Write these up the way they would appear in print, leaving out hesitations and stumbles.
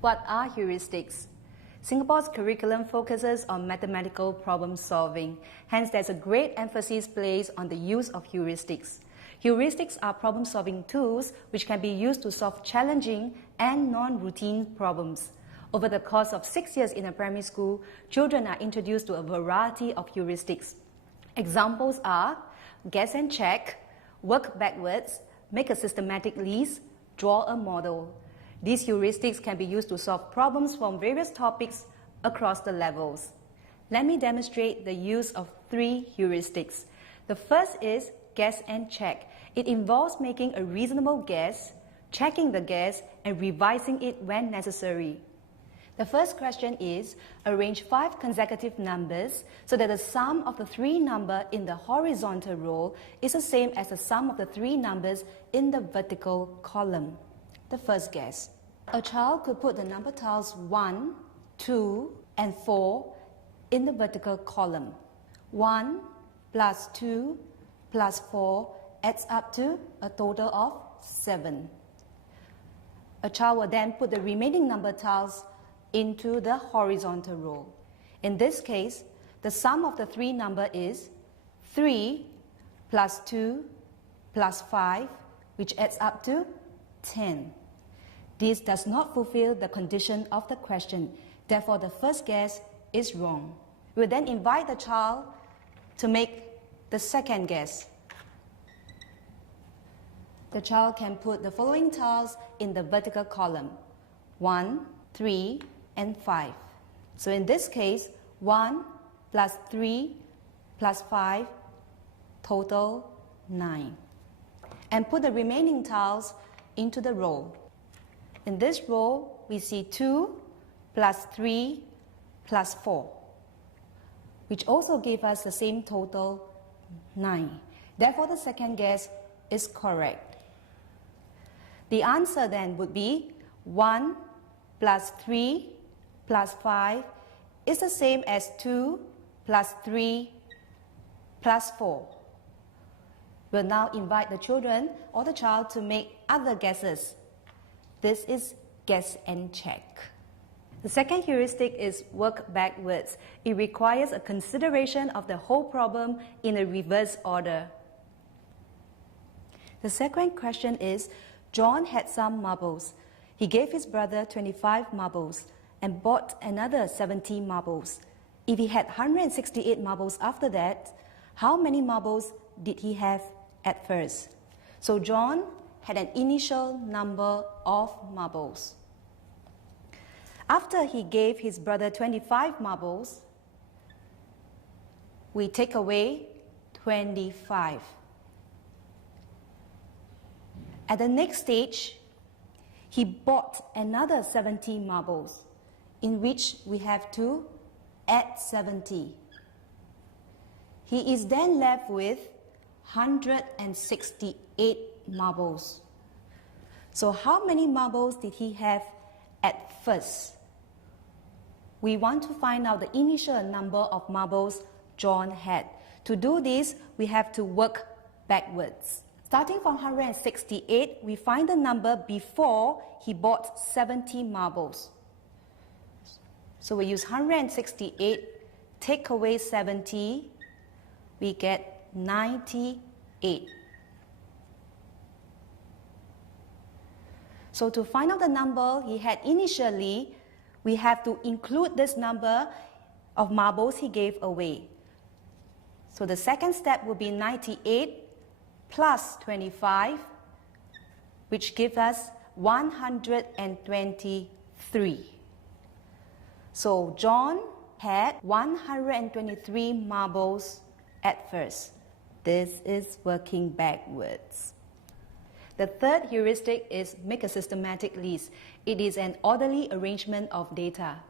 What are heuristics? Singapore's curriculum focuses on mathematical problem solving. Hence, there's a great emphasis placed on the use of heuristics. Heuristics are problem-solving tools which can be used to solve challenging and non-routine problems. Over the course of 6 years in a primary school, children are introduced to a variety of heuristics. Examples are guess and check, work backwards, make a systematic list, draw a model. These heuristics can be used to solve problems from various topics across the levels. Let me demonstrate the use of 3 heuristics. The first is guess and check. It involves making a reasonable guess, checking the guess, and revising it when necessary. The first question is, arrange 5 consecutive numbers so that the sum of the 3 numbers in the horizontal row is the same as the sum of the 3 numbers in the vertical column. The first guess. A child could put the number tiles 1, 2, and 4 in the vertical column. 1 plus 2 plus 4 adds up to a total of 7. A child will then put the remaining number tiles into the horizontal row. In this case, the sum of the 3 numbers is 3 plus 2 plus 5, which adds up to 10. This does not fulfill the condition of the question. Therefore, the first guess is wrong. We will then invite the child to make the second guess. The child can put the following tiles in the vertical column: 1, 3, and 5. So in this case, 1 plus 3 plus 5, total 9. And put the remaining tiles into the row. In this row, we see 2 plus 3 plus 4, which also gives us the same total, 9. Therefore, the second guess is correct. The answer then would be 1 plus 3 plus 5 is the same as 2 plus 3 plus 4. We'll now invite the children or the child to make other guesses. This is guess and check. The second heuristic is work backwards. It requires a consideration of the whole problem in a reverse order. The second question is, John had some marbles. He gave his brother 25 marbles and bought another 70 marbles. If he had 168 marbles after that, how many marbles did he have at first? So John had an initial number of marbles. After he gave his brother 25 marbles, we take away 25. At the next stage, he bought another 70 marbles, in which we have to add 70. He is then left with 168 marbles. So how many marbles did he have at first? We want to find out the initial number of marbles John had. To do this, we have to work backwards. Starting from 168, we find the number before he bought 70 marbles. So we use 168, take away 70, we get 98. So to find out the number he had initially, we have to include this number of marbles he gave away. So the second step would be 98 plus 25, which gives us 123. So John had 123 marbles at first. This is working backwards. The third heuristic is make a systematic list. It is an orderly arrangement of data.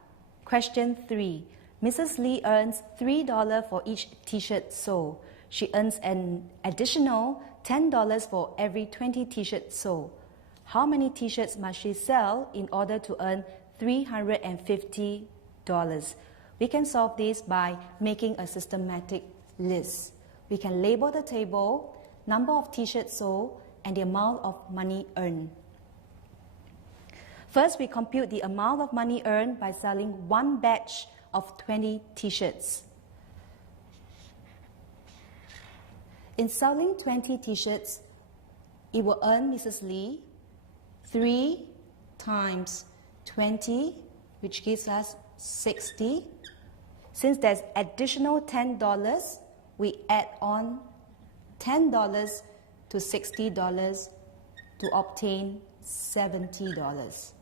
Question 3. Mrs. Lee earns $3 for each t-shirt sold. She earns an additional $10 for every 20 t-shirts sold. How many t-shirts must she sell in order to earn $350? We can solve this by making a systematic list. We can label the table, number of t-shirts sold, and the amount of money earned. First, we compute the amount of money earned by selling one batch of 20 t-shirts. In selling 20 t-shirts, it will earn Mrs. Lee 3 times 20, which gives us 60. Since there's additional $10, we add on $10 to $60 to obtain $70.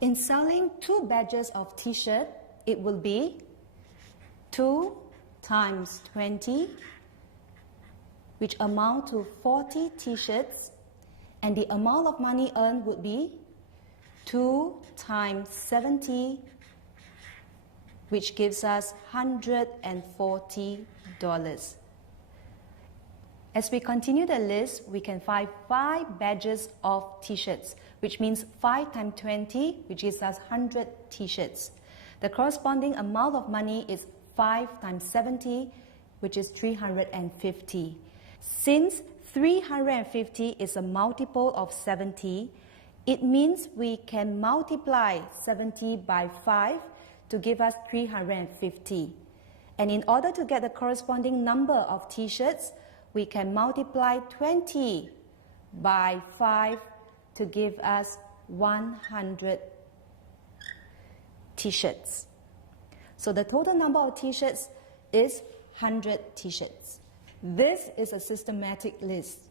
In selling 2 batches of t-shirt, it will be 2 times 20, which amount to 40 t-shirts, and the amount of money earned would be 2 times 70, which gives us $140. As we continue the list, we can find 5 batches of t-shirts, which means 5 times 20, which gives us 100 t-shirts. The corresponding amount of money is 5 times 70, which is 350. Since 350 is a multiple of 70, it means we can multiply 70 by 5 to give us 350. And in order to get the corresponding number of t-shirts, we can multiply 20 by 5 to give us 100 t-shirts. So the total number of t-shirts is 100 t-shirts. This is a systematic list.